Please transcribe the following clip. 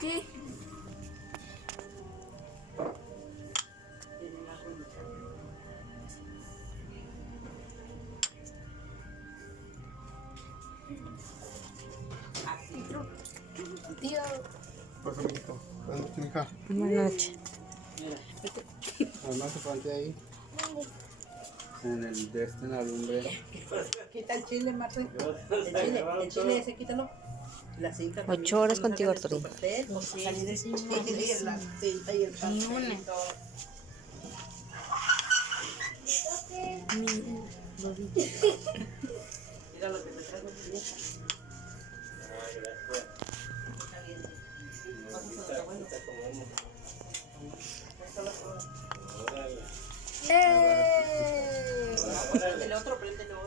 ¿Qué? Tío. Pasa, mijito. Buenas noches, mija. Buenas noches. Además, se ponte ahí. En el de este, en la lumbre. Quita el chile, Martín. El chile ese, quítalo. La cinta. 8 horas contigo, Arturito. Salir de chile, la cinta y el pastel. Mira lo que te traigo, vieja. El otro, préndelo.